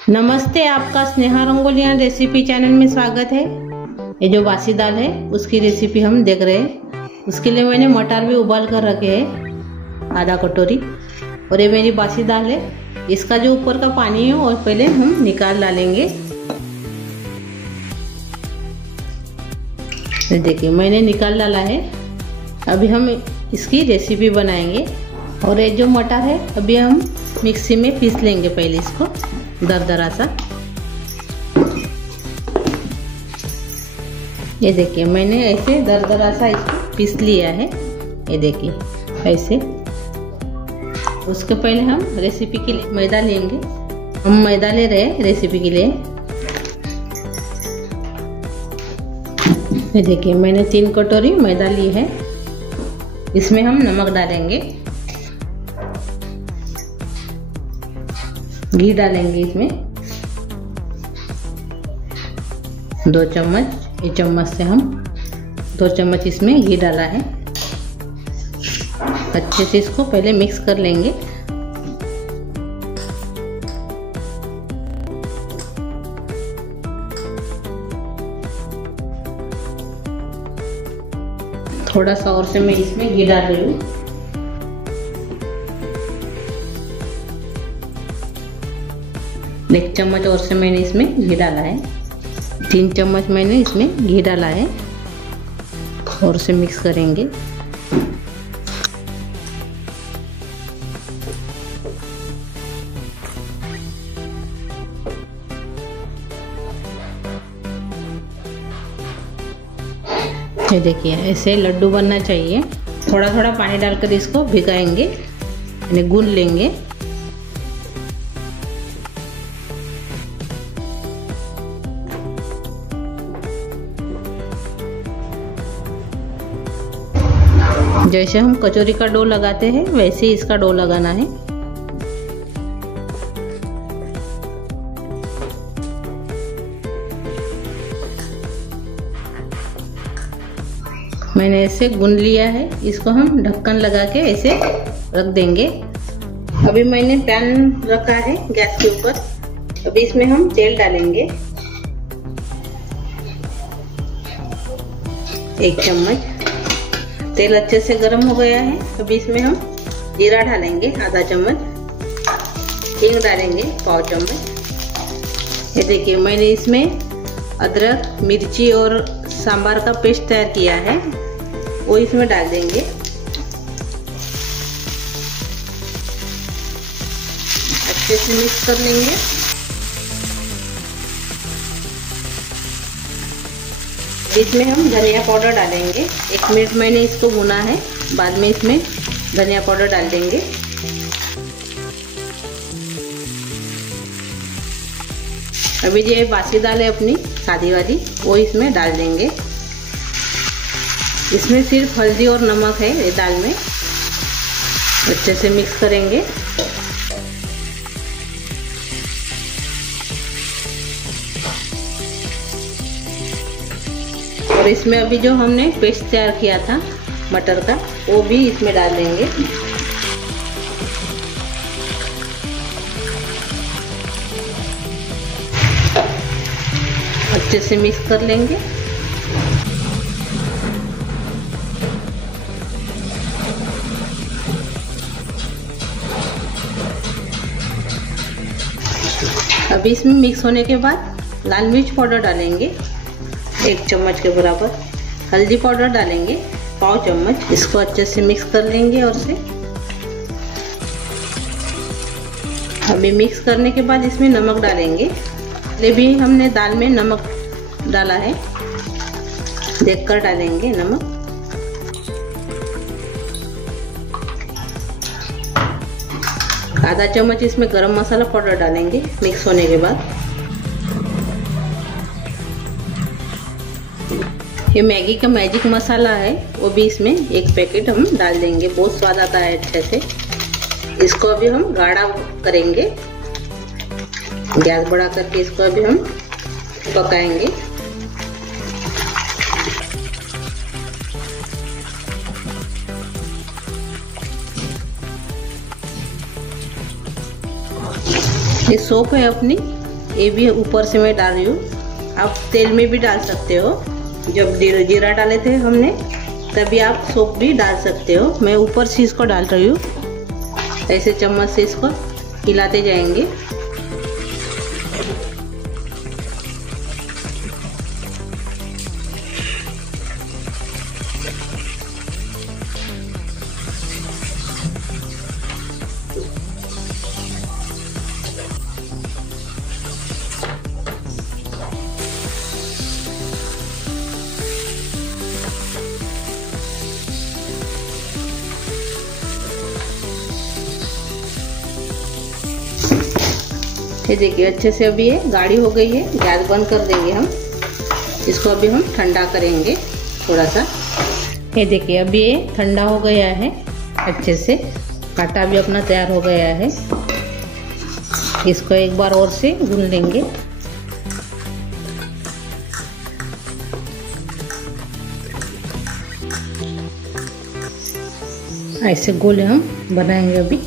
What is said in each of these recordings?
नमस्ते, आपका Sneha रंगोलियान recipe channel में स्वागत है। ये जो बासी दाल है उसकी रेसिपी हम देख रहे हैं। उसके लिए मैंने मटर भी उबाल कर रखे हैं आधा कटोरी, और ये मेरी बासी दाल है। इसका जो ऊपर का पानी है वो पहले हम निकाल डालेंगे। देखिए मैंने निकाल डाला है। अभी हम इसकी रेसिपी बनाएंगे। और ये जो मटर है अभी हम मिक्सी में पीस लेंगे पहले इसको दरदरा सा। ये देखिए मैंने ऐसे दरदरा सा इसको पीस लिया है। ये देखिए ऐसे। उसके पहले हम रेसिपी के लिए मैदा लेंगे। हम मैदा ले रहे हैं रेसिपी के लिए। ये देखिए मैंने 3 कटोरी मैदा ली है। इसमें हम नमक डालेंगे, घी डालेंगे इसमें 2 चम्मच। ये चम्मच से हम 2 चम्मच इसमें घी डाला है। अच्छे से इसको पहले मिक्स कर लेंगे। थोड़ा सा और से मैं इसमें घी डाल रही हूँ। एक चम्मच और से मैंने इसमें घी डाला है। 3 चम्मच मैंने इसमें घी डाला है और से मिक्स करेंगे। ये देखिए ऐसे लड्डू बनना चाहिए। थोड़ा थोड़ा पानी डालकर इसको भिगाएंगे, यानी गूंद लेंगे। जैसे हम कचौरी का डो लगाते हैं वैसे ही इसका डो लगाना है। मैंने ऐसे गूंद लिया है। इसको हम ढक्कन लगा के ऐसे रख देंगे। अभी मैंने पैन रखा है गैस के ऊपर। अभी इसमें हम तेल डालेंगे 1 चम्मच। तेल अच्छे से गर्म हो गया है। अभी इसमें हम जीरा डालेंगे आधा चम्मच, हींग डालेंगे 1/4 चम्मच। ये देखिए मैंने इसमें अदरक, मिर्ची और सांभर का पेस्ट तैयार किया है, वो इसमें डाल देंगे। अच्छे से मिक्स कर लेंगे। इसमें हम धनिया पाउडर डालेंगे। 1 मिनट मैंने इसको भुना है, बाद में इसमें धनिया पाउडर डाल देंगे। अभी ये बासी दाल है अपनी सादी वाली, वो इसमें डाल देंगे। इसमें सिर्फ हल्दी और नमक है ये दाल में। अच्छे से मिक्स करेंगे। और इसमें अभी जो हमने पेस्ट तैयार किया था मटर का, वो भी इसमें डाल देंगे। अच्छे से मिक्स कर लेंगे। अभी इसमें मिक्स होने के बाद लाल मिर्च पाउडर डालेंगे 1 चम्मच के बराबर। हल्दी पाउडर डालेंगे 1/4 चम्मच। इसको अच्छे से मिक्स कर लेंगे और से। अभी मिक्स करने के बाद इसमें नमक डालेंगे। पहले भी हमने दाल में नमक डाला है, देखकर डालेंगे नमक। आधा चम्मच इसमें गरम मसाला पाउडर डालेंगे मिक्स होने के बाद। ये मैगी का मैजिक मसाला है, वो भी इसमें 1 पैकेट हम डाल देंगे। बहुत स्वाद आता है अच्छे से। इसको अभी हम गाढ़ा करेंगे। गैस बढ़ा करके इसको अभी हम पकाएंगे। ये सोप है अपनी, ये भी ऊपर से मैं डाल रही हूँ। आप तेल में भी डाल सकते हो, जब जीरा डाले थे हमने तभी आप सौंफ भी डाल सकते हो। मैं ऊपर से इसको डाल रही हूँ। ऐसे चम्मच से इसको हिलाते जाएंगे। ये देखिए अच्छे से अभी ये गाढ़ी हो गई है। गैस बंद कर देंगे हम। इसको अभी हम ठंडा करेंगे थोड़ा सा। ये देखिए अभी ये ठंडा हो गया है अच्छे से। आटा भी अपना तैयार हो गया है। इसको एक बार और से गूंद लेंगे। ऐसे गोले हम बनाएंगे अभी।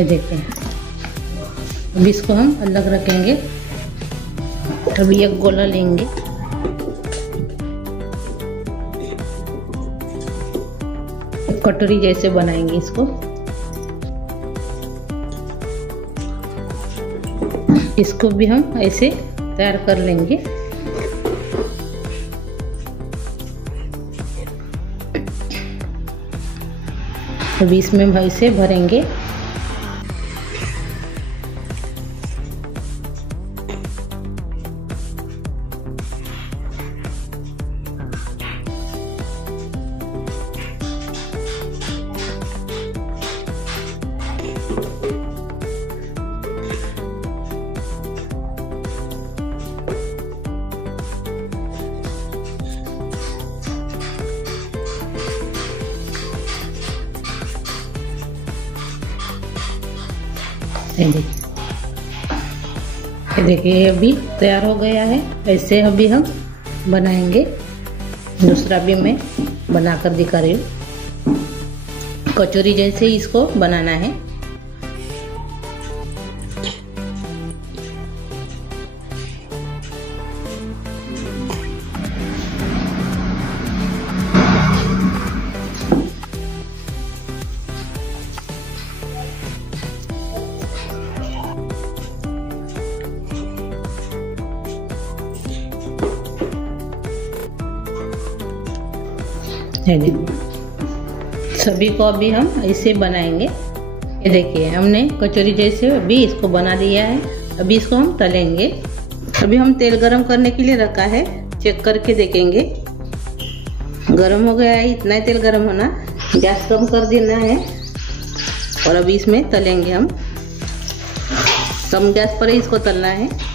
देखते हैं अभी इसको हम अलग रखेंगे। अभी एक गोला लेंगे। कटोरी जैसे बनाएंगे इसको। इसको भी हम ऐसे तैयार कर लेंगे। अभी इसमें हम ऐसे भरेंगे। देखिए अभी तैयार हो गया है। ऐसे अभी हम बनाएंगे। दूसरा भी मैं बनाकर दिखा रही हूँ। कचौरी जैसे इसको बनाना है। सभी को अभी हम ऐसे बनाएंगे। ये देखिए हमने कचौरी जैसे अभी इसको बना दिया है। अभी इसको हम तलेंगे। अभी हम तेल गरम करने के लिए रखा है। चेक करके देखेंगे। गरम हो गया है। इतना ही तेल गरम होना। गैस कम कर देना है और अभी इसमें तलेंगे हम। कम गैस पर ही इसको तलना है।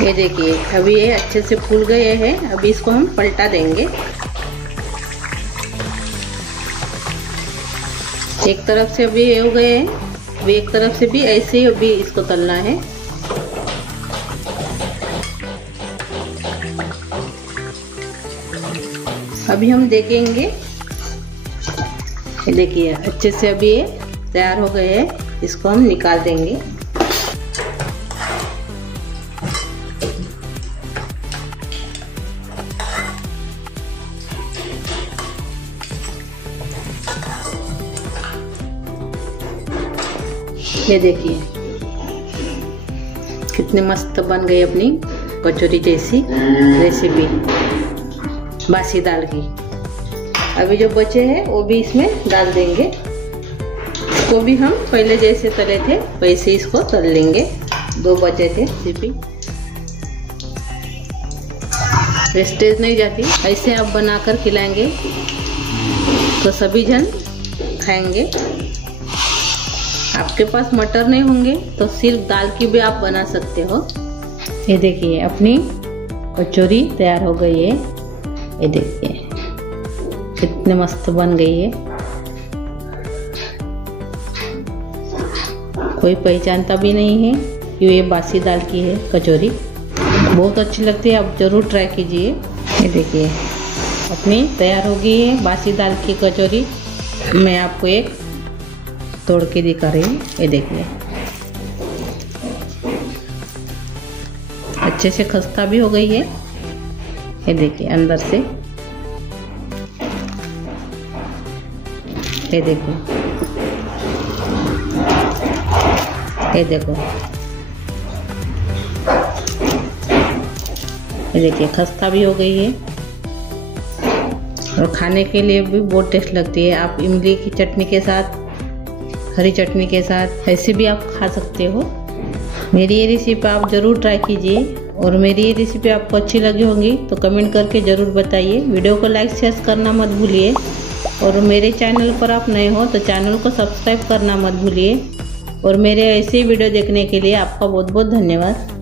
ये देखिए अभी ये अच्छे से फूल गए हैं। अभी इसको हम पलटा देंगे। एक तरफ से अभी ये हो गए हैं। अभी एक तरफ से भी ऐसे ही अभी इसको तलना है। अभी हम देखेंगे। ये देखिए अच्छे से अभी ये तैयार हो गए हैं। इसको हम निकाल देंगे। ये देखिए कितने मस्त बन गई अपनी कचौरी जैसी रेसिपी बासी दाल की। अभी जो बचे हैं वो भी इसमें डाल देंगे। इसको भी हम पहले जैसे तले थे वैसे इसको तल लेंगे। 2 बचे थे रेसिपी। वेस्टेज नहीं जाती। ऐसे आप बनाकर खिलाएंगे तो सभी जन खाएंगे। आपके पास मटर नहीं होंगे तो सिर्फ दाल की भी आप बना सकते हो। ये देखिए अपनी कचौरी तैयार हो गई है। ये देखिए कितने मस्त बन गई है, कोई पहचानता भी नहीं है कि ये बासी दाल की है कचौरी। बहुत अच्छी लगती है, आप ज़रूर ट्राई कीजिए। ये देखिए अपनी तैयार हो गई है बासी दाल की कचौरी। मैं आपको एक तोड़ के दिखा रही हूँ। ये देखिए अच्छे से खस्ता भी हो गई है। ये देखिए अंदर से, ये देखो, ये देखो, ये देखिए खस्ता भी हो गई है और खाने के लिए भी बहुत टेस्ट लगती है। आप इमली की चटनी के साथ, हरी चटनी के साथ ऐसे भी आप खा सकते हो। मेरी ये रेसिपी आप ज़रूर ट्राई कीजिए और मेरी ये रेसिपी आपको अच्छी लगी होगी तो कमेंट करके ज़रूर बताइए। वीडियो को लाइक शेयर करना मत भूलिए और मेरे चैनल पर आप नए हो तो चैनल को सब्सक्राइब करना मत भूलिए। और मेरे ऐसे वीडियो देखने के लिए आपका बहुत बहुत धन्यवाद।